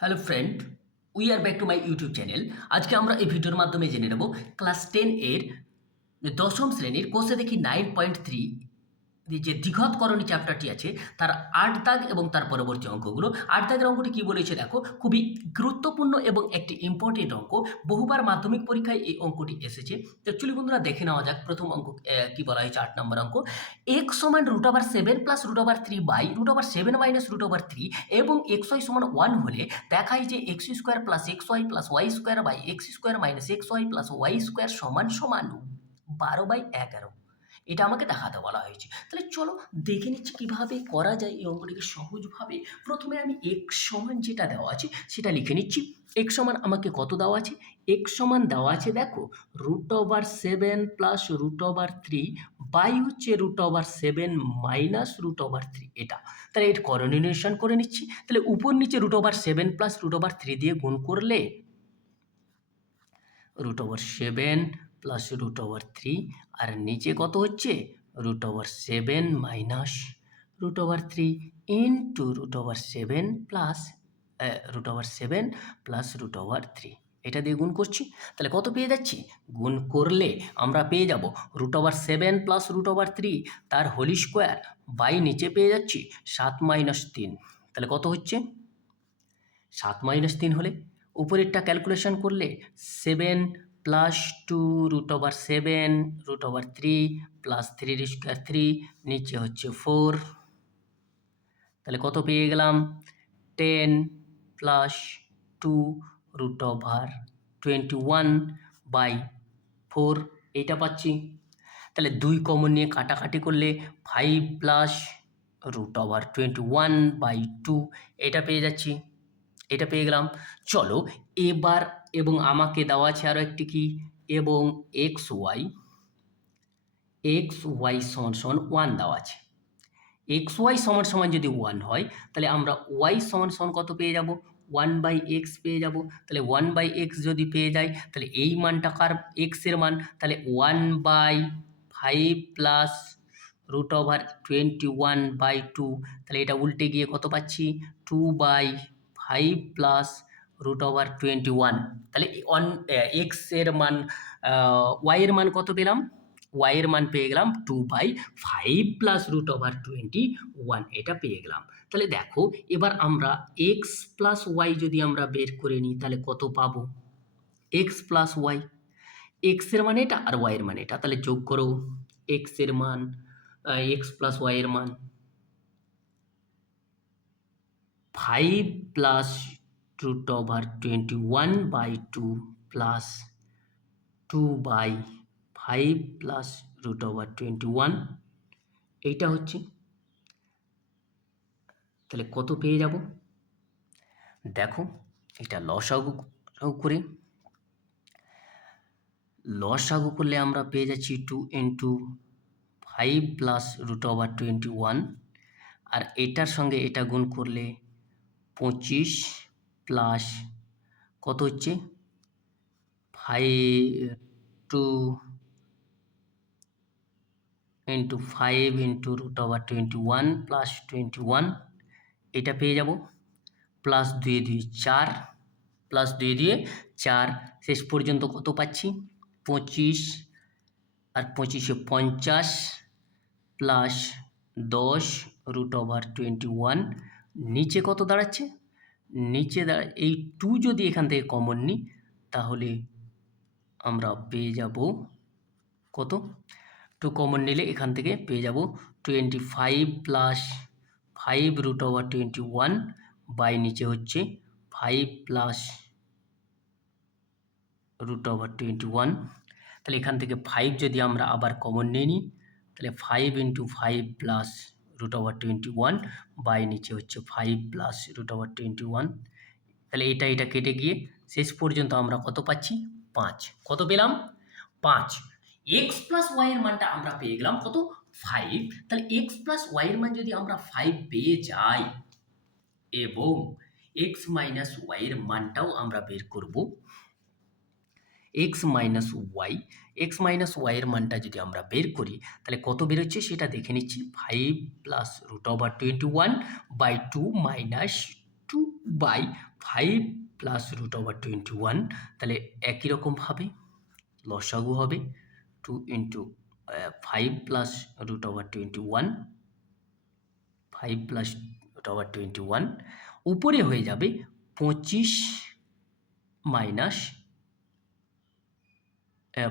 Hello friend, we are back to my YouTube channel. আজকে আমরা এই ভিডিওর মাধ্যমে জেনে নেব ক্লাস 10 এর দশম শ্রেণীর কোষে দেখি 9.3 যে দ্বিঘাতকরণী চ্যাপ্টারটি আছে তার 8 দাগ এবং তার পরবর্তী অঙ্কগুলো। 8 দাগের অঙ্কটি কি বলেছে দেখো, খুবই গুরুত্বপূর্ণ এবং একটি ইম্পর্টেন্ট অঙ্ক। বহুবার মাধ্যমিক পরীক্ষায় এই অঙ্কটি এসেছে। তো অ্যাকচুয়ালি বন্ধুরা দেখে নেওয়া যাক প্রথম অঙ্ক কি বলা হয়েছে। 8 নম্বর অঙ্ক, x সমান √7 প্লাস √3 বাই √7 মাইনাস √3 এবং xy সমান 1 হলে দেখায় যে x square plus xy plus y square by x square minus xy plus y square সমান সমান 12/11। এটা আমাকে দেখাতে বলা হয়েছে। তাহলে চলো দেখে নিচ্ছি কিভাবে করা যায় এই অঙ্কটিকে সহজভাবে। প্রথমে আমি x সমান যেটা দেওয়া আছে সেটা লিখে নিচ্ছি। x সমান আমাকে কত দেওয়া আছে? x সমান দেওয়া আছে দেখো √7 প্লাস √3 বাই হচ্ছে √7 মাইনাস √3, এটা। তাহলে এর করণীয় করে নিচ্ছি। তাহলে উপর নিচে √7 প্লাস √3 দিয়ে গুণ করলে √7 প্লাস √3 আর নিচে কত হচ্ছে √7 মাইনাস √3 ইন্টু √7 প্লাস √7 প্লাস √3, এটা দিয়ে গুণ করছি। তাহলে কত পেয়ে যাচ্ছি? গুণ করলে আমরা পেয়ে যাব √7 প্লাস √3 তার হোল স্কোয়ার বাই নিচে পেয়ে যাচ্ছি 7 মাইনাস 3। তাহলে কত হচ্ছে? 7 মাইনাস 3 হলে উপরেরটা ক্যালকুলেশন করলে 7 প্লাস 2 √7 √3 প্লাস 3 স্কোয়ার 3, নিচে হচ্ছে 4। তাহলে কত পেয়ে গেলাম? 10 প্লাস 2 √21 বাই 4, এইটা পাচ্ছি। তাহলে 2 কমন নিয়ে কাটাকাটি করলে 5 প্লাস √21 বাই 2, এটা পেয়ে যাচ্ছি, এটা পেয়ে গেলাম। চলো এবার, এবং আমাকে দেওয়া আছে আরও একটি কি, এবং এক্স ওয়াই সমান সমান 1 দেওয়া আছে। এক্স ওয়াই সমান সমান যদি 1 হয় তাহলে আমরা ওয়াই সমান সমান কত পেয়ে যাব? 1/x পেয়ে যাব। তাহলে 1/x যদি পেয়ে যাই তাহলে এই মানটা কার? এক্সের মান। তাহলে 1/5 প্লাস √21/2, তাহলে এটা উল্টে গিয়ে কত পাচ্ছি? 2/5 প্লাস √21। তাহলে এক্সের মান, ওয়াইয়ের মান কত পেলাম? ওয়াইয়ের মান পেয়ে গেলাম 2/5 প্লাস √21, এটা পেয়ে গেলাম। তাহলে দেখো এবার আমরা এক্স প্লাস ওয়াই যদি আমরা বের করে নিই তাহলে কত পাবো? এক্স প্লাস ওয়াই, এক্সের মান এটা আর ওয়াইয়ের মান এটা, তাহলে যোগ করো এক্সের মান, এক্স প্লাস ওয়াইয়ের মান 5 প্লাস √21/2 প্লাস 2/5 প্লাস √21, এইটা হচ্ছে। তাহলে কত পেয়ে যাব? দেখো এটা লসাগু করে, লসাগু করলে আমরা পেয়ে যাচ্ছি 2 ইন্টু 5 প্লাস √21, আর এটার সঙ্গে এটা গুণ করলে 25 প্লাস কত হচ্ছে 5 2 ইন্টু 5 ইন্টু √21 প্লাস 21, এটা পেয়ে যাব। প্লাস 2 2 4, প্লাস 2 দিয়ে 4, শেষ পর্যন্ত কত পাচ্ছি? 25 আর 25 50 প্লাস 10 √21, নিচে কত দাঁড়াচ্ছে? নিচে এই 2 যদি এখান থেকে কমন নিই তাহলে আমরা পেয়ে যাব কত? 2 কমন নিলে এখান থেকে পেয়ে যাব 25 প্লাস 5 √21 বাই নিচে হচ্ছে 5 প্লাস √21। তাহলে এখান থেকে 5 যদি আমরা আবার কমন নিয়ে নিই তাহলে 5 ইন্টু 5 প্লাস √21 বাই নিচে হচ্ছে 5 প্লাস √21। তাহলে এটা কেটে গিয়ে শেষ পর্যন্ত আমরা কত পাচ্ছি? 5। কত পেলাম? 5। এক্স প্লাস ওয়াইয়ের মানটা আমরা পেয়ে গেলাম কত? 5। তাহলে এক্স প্লাস ওয়াইয়ের মান যদি আমরা 5 পেয়ে যাই এবং এক্স মাইনাস ওয়াইয়ের মানটাও আমরা বের করব, এক্স মাইনাস ওয়াইয়ের মানটা যদি আমরা বের করি তাহলে কত বেরোচ্ছে সেটা দেখে নিচ্ছি। 5 plus √21/2 minus 2/5 5 plus root over 21, তাহলে একই রকমভাবে লসাগু হবে 2 into 5 plus root over 21, 5 plus root over 21, উপরে হয়ে যাবে 25 minus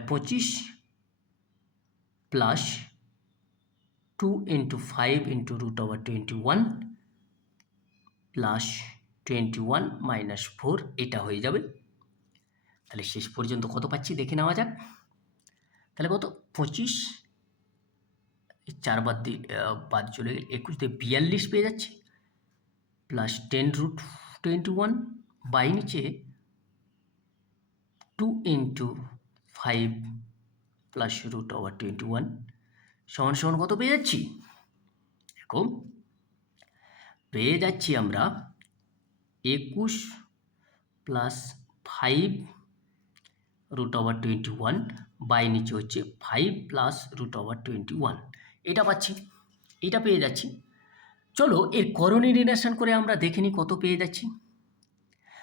25 plus 2 into 5 into root over 21 plus 21 minus 4, এটা হয়ে যাবে। তাহলে শেষ পর্যন্ত কত পাচ্ছি দেখে নেওয়া যাক। তাহলে কত 25, 4 বাদ চলে গেলে 21 দিয়ে 42 পেয়ে যাচ্ছি, প্লাস 10 রুট 21 বাই নিচে 2 ইন্টু 5 প্লাস রুট ওভার 21 সমান সমান কত পেয়ে যাচ্ছি, দেখো পেয়ে যাচ্ছি আমরা 21 প্লাস 5 রুট ওভার 21 বাই নিচে হচ্ছে 5 প্লাস রুট ওভার 21, এটা পাচ্ছি, এটা পেয়ে যাচ্ছি। চলো এর করণীয় রিলেশন করে আমরা দেখে নিই কত পেয়ে যাচ্ছি।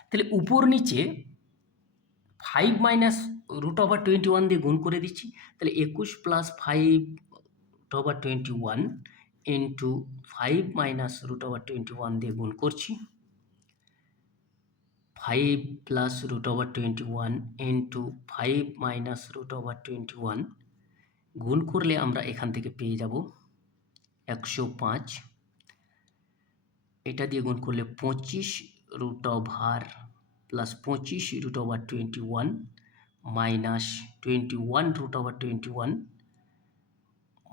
তাহলে উপর নিচে 5 মাইনাস রুট ওভার 21 দিয়ে গুণ করে দিচ্ছি, তাহলে 21 plus 5 root over 21 into 5 minus root over 21 দিয়ে গুণ করছি, 5 plus root over 21 into 5 minus root over 21 গুণ করলে আমরা এখান থেকে পেয়ে যাব 105, এটা দিয়ে গুণ করলে 25 root over plus 25 root over 21 minus 21 root over 21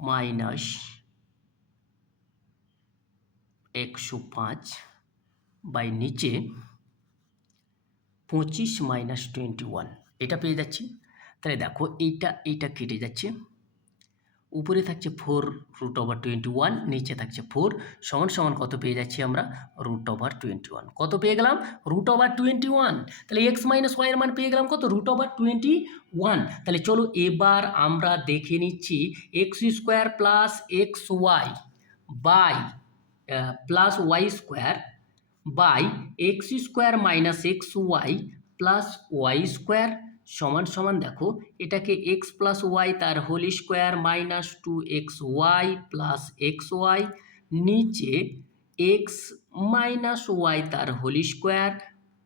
minus 105 by নিচে 25 মাইনাস 21, এটা পেয়ে যাচ্ছি। তাহলে দেখো এইটা কেটে যাচ্ছে, উপরে থাকছে 4 রুট ওভার 21, নিচে থাকছে 4 সমান সমান কত পেয়ে যাচ্ছি আমরা রুট ওভার 21, কত পেয়ে গেলাম রুট ওভার 21। তাহলে এক্স মাইনাস ওয়াই এর মান পেয়ে গেলাম কত রুট ওভার 21। তাহলে চলো এবার আমরা দেখে নিচ্ছি x square plus x y by plus y square by x square minus x y plus y square সমান সমান দেখো এটাকে এক্স প্লাস ওয়াই তার whole square minus 2xy plus x y, নিচে এক্স মাইনাস ওয়াই তার whole square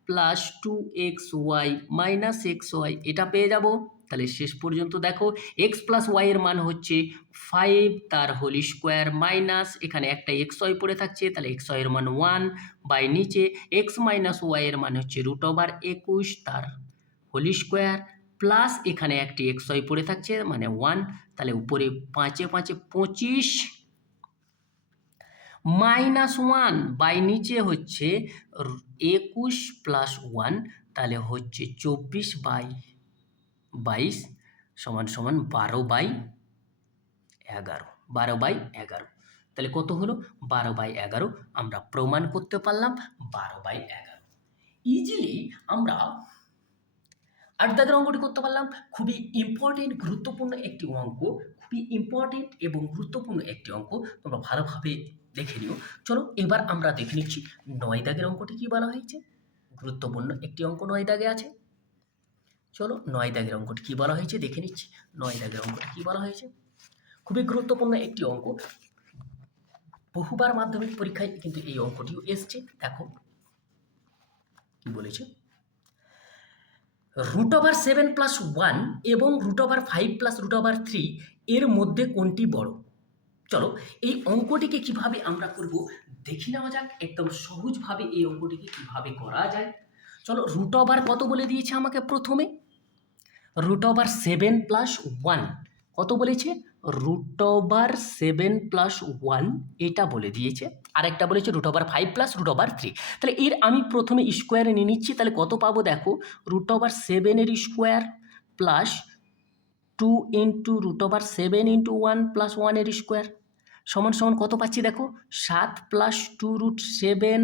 plus 2xy minus x y, এটা পেয়ে যাব। তাহলে শেষ পর্যন্ত দেখো এক্স প্লাস ওয়াই এর মান হচ্ছে 5 তার হোল স্কোয়ার মাইনাস এখানে একটা এক্স ওয়াই পড়ে থাকছে, তাহলে এক্স ওয়াই এর মান 1 বাই নিচে এক্স মাইনাস ওয়াই এর মান হচ্ছে রুট ওভার 21 তার হোল স্কোয়ার প্লাস এখানে একটি এক্স ওয়াই পড়ে থাকছে মানে 1, তাহলে উপরে 5 এ 5 এ 25 মাইনাস 1 বাই নিচে হচ্ছে 21 প্লাস 1, তাহলে হচ্ছে 24 বাই 22 সমান সমান 12 বাই 11, 12 বাই 11। তাহলে কত হলো 12 বাই 11, আমরা প্রমাণ করতে পারলাম 12 বাই 11। ইজিলি আমরা 8 দাগের অঙ্কটি করতে পারলাম। খুবই ইম্পর্টেন্ট গুরুত্বপূর্ণ একটি অঙ্ক, খুবই ইম্পর্টেন্ট এবং গুরুত্বপূর্ণ একটি অঙ্ক, তোমরা ভালোভাবে দেখে নিও। চলো এবার আমরা দেখে নিচ্ছি 9 দাগের অঙ্কটি কী বলা হয়েছে। গুরুত্বপূর্ণ একটি অঙ্ক 9 দাগে আছে। চলো 9 দাগের অঙ্কটি কী বলা হয়েছে দেখে নিচ্ছি। 9 দাগের অঙ্কটি কী বলা হয়েছে, খুবই গুরুত্বপূর্ণ একটি অঙ্ক, বহুবার মাধ্যমিক পরীক্ষায় কিন্তু এই অঙ্কটিও এসছে। দেখো কি বলেছে, রুট ওভার 7 প্লাস 1 এবং root over 5 plus root over 3 এর মধ্যে কোনটি বড়। চলো এই অঙ্কটিকে কিভাবে আমরা করব দেখি নেওয়া যাক, একদম সহজভাবে এই অঙ্কটিকে কিভাবে করা যায়। চলো রুট ওভার কত বলে দিয়েছে আমাকে প্রথমে, রুট ওভার 7 প্লাস 1 কত বলেছে, রুট ওভার 7 প্লাস 1 এটা বলে দিয়েছে, আরেকটা বলেছে root over 5 plus root over 3। তাহলে এর আমি প্রথমে স্কোয়ারে নিয়ে নিচ্ছি, তাহলে কত পাবো দেখো root over 7 square plus 2 into root over 7 into 1 plus 1 square সমান সমান কত পাচ্ছি দেখো 7 প্লাস 2 রুট 7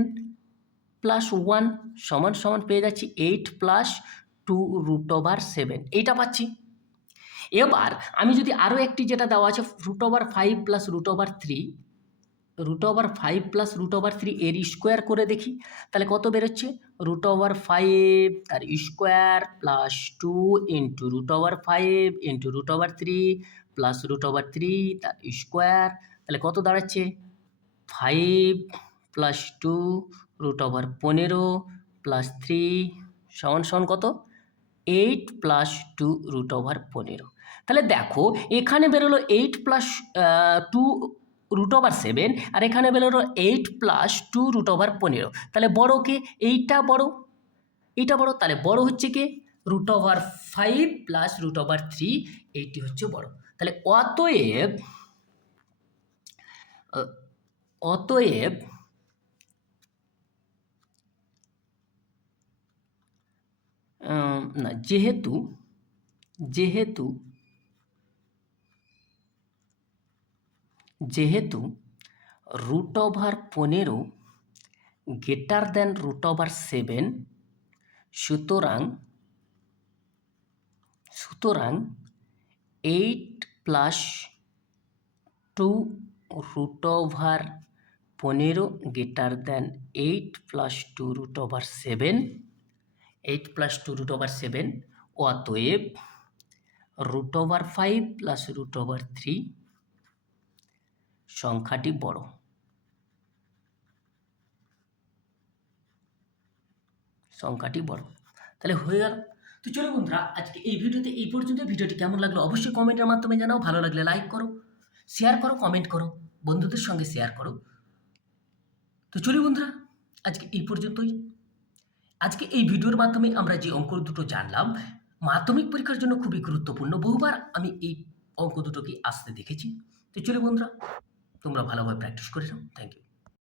প্লাস 1 সমান সমান পেয়ে যাচ্ছি 8 প্লাস 2 রুট ওভার 7, এইটা পাচ্ছি। এবার আমি যদি আরও একটি যেটা দেওয়া আছে root over 5 plus root over 3 5 plus √3 এর স্কোয়ার করে দেখি, তাহলে কত বেরোচ্ছে? √5 তার square plus 2 into √5 into √3 plus √3 তার স্কোয়ার, তাহলে কত দাঁড়াচ্ছে? 5 প্লাস 2 √15 প্লাস 3 সমান সমান কত? 8 প্লাস 2 √15। তাহলে দেখো এখানে বেরোলো 8 প্লাস 2 √7 আর এখানে বেরোলো 8 প্লাস 2 √15। তাহলে বড় কে? এইটা বড়, এইটা বড়। তাহলে বড় হচ্ছে কে? √5 প্লাস √3, এইটি হচ্ছে বড়। তাহলে অতএব অতএব না, যেহেতু যেহেতু যেহেতু √15 গ্রেটার দেন √7, সুতরাং 8 plus 2 √15 greater than 8 plus 2 √7, 8 plus 2 √7, অতএব √5 প্লাস √3 সংখ্যাটি বড়। সংখ্যাটি বড়, তাহলে হয়ে গেল। তো চলো বন্ধুরা, আজকে এই ভিডিওতে এই পর্যন্ত। ভিডিওটি কেমন লাগলো অবশ্যই কমেন্টের মাধ্যমে জানাও। ভালো লাগলে লাইক করো, শেয়ার করো, কমেন্ট করো, বন্ধুদের সঙ্গে শেয়ার করো। তো চলো বন্ধুরা, আজকে এই পর্যন্তই। আজকে এই ভিডিওর মাধ্যমে আমরা যে অঙ্ক দুটো জানলাম, মাধ্যমিক পরীক্ষার জন্য খুবই গুরুত্বপূর্ণ। বহুবার আমি এই অঙ্ক দুটোকে আসতে দেখেছি। তো চলো বন্ধুরা, তোমরা ভালোভাবে প্র্যাকটিস করে নাও। Thank you.